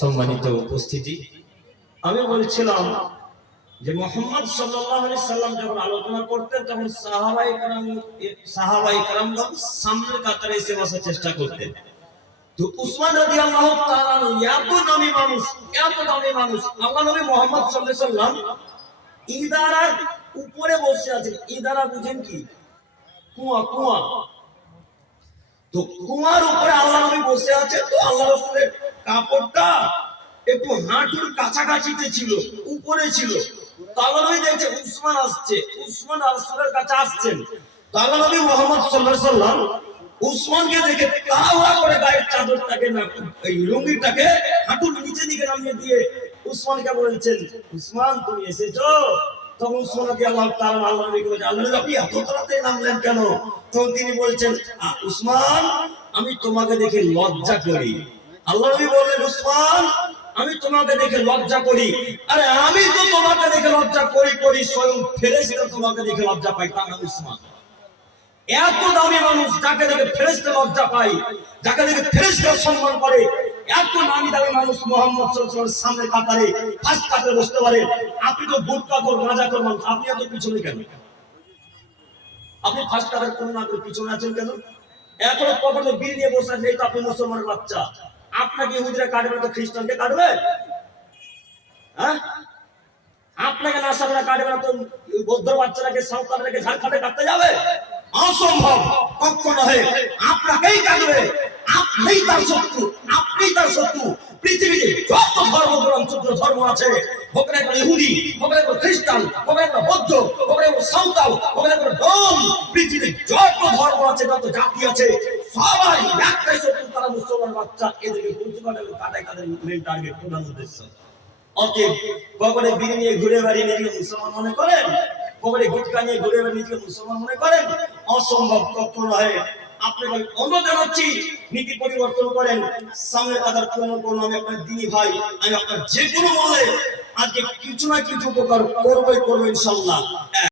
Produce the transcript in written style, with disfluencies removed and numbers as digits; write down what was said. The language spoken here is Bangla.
সম্মানিত উপস্থিতি, আমি বলছিলাম যে মুহাম্মদ সাল্লাল্লাহু আলাইহি সাল্লাম যখন আলোচনা করতেন তখন সাহাবায়ে কেরামগণ সামনের কাতারে এসে বসার চেষ্টা করতেন। তো উসমান রাদিয়াল্লাহু তাআলা এত দামি মানুষ আল্লাহ নবী মুহাম্মদ সাল্লাল্লাহু আলাইহি সাল্লাম ইদারার উপরে বসে আছেন। ইদারা বুঝেন কি? কুয়া। তো কুয়ার উপরে আল্লাহ নবী বসে আছে। তো আল্লাহ রাসূলের কাপড়টা একটু হাঁটুর কাছাকাছিতে ছিল, উপরে ছিল। তো আল্লাহ নবী দেখছে উসমান আসছে, উসমান রাসূলের কাছে আসছেন। তো আল্লাহ নবী মুহাম্মদ সাল্লাল্লাহু আলাইহি সাল্লাম উসমানকে দেখে তাড়াহুড়া করে গায়ের চাদরটাকে না, এই লুঙ্গিটাকে হাঁটুর নিচে দিকে নামিয়ে দিয়ে উসমানকে বলছেন, উসমান তুমি এসেছো? তখন উসমান রাদিয়াল্লাহু তাআলা আল্লাহ নবীকে বলছেন, আল্লাহ নবী আপনি এত তাড়াতাড়ি নামলেন কেন? তখন তিনি বলছেন, উসমান আমি তোমাকে দেখে লজ্জা করি। আল্লাহ নবী বললেন, উসমান আমি তোমাকে দেখে লজ্জা করি। আরে আমি তো তোমাকে দেখে লজ্জা করি, স্বয়ং ফেরেশতা তোমাকে দেখে লজ্জা পাই। তা না উসমান, এত দামি মানুষ যাকে দেখে ফেরেশতা লজ্জা পায়, যাকে দেখে ফেরেশতা সম্মান করে, এত নামি দামি মানুষ মুহাম্মদ সাল্লাল্লাহু আলাইহি ওয়াসাল্লামের সামনে কাতারে ফার্স্ট কাতারে বসতে পারে। আপনি তো বুটকা কর মাজা কর মানুষ, আপনি এত পিছনে কেন? আপনি ফার্স্ট কাতারে কোন না করে পিছনে আছেন কেন? এত কপালে বিল নিয়ে বসে আছেন, এই তো আপনি মুসলমানের বাচ্চা। আপনাকে ইহুদিরা কাটবে তো খ্রিস্টানকে কাটবে? হ্যাঁ, আপনাকে নাসারা কাটবে না তো বৌদ্ধ বাচ্চাটাকে সাঁওতালটাকে ঝাড়খণ্ডে কাটতে যাবে? অসম্ভব, কখনো হয়। আপনাকেই কাটবে, আপনিই তার শত্রু। পৃথিবীতে যত ধর্ম আছে, হোক না ইহুদি, হোক না খ্রিস্টান, হোক না বৌদ্ধ, হোক না সাঁওতাল, হোক না ডোম, পৃথিবীতে যত ধর্ম আছে, যত জাতি আছে, সবাই একটাই শত্রু, তারা মুসলমান বাচ্চা। এদেরকে বুঝতে কাটাই তাদের মেন টার্গেট, প্রধান উদ্দেশ্য। অতএব কবরে বিড়ি নিয়ে ঘুরে বেড়িয়ে নিজেকে মুসলমান মনে করেন, কবরে গুটকা নিয়ে ঘুরে বেড়িয়ে নিজেকে মুসলমান মনে করেন? অসম্ভব, কখনো হয়। আপনাকে অনুরোধ জানাচ্ছি নীতি পরিবর্তন করেন। সামনে কাতার পুরনো করুন। আমি আপনার দিনী ভাই, আমি আপনার যে কোনো মূল্যে আজকে কিছু না কিছু উপকার করবো ইনশাল্লাহ।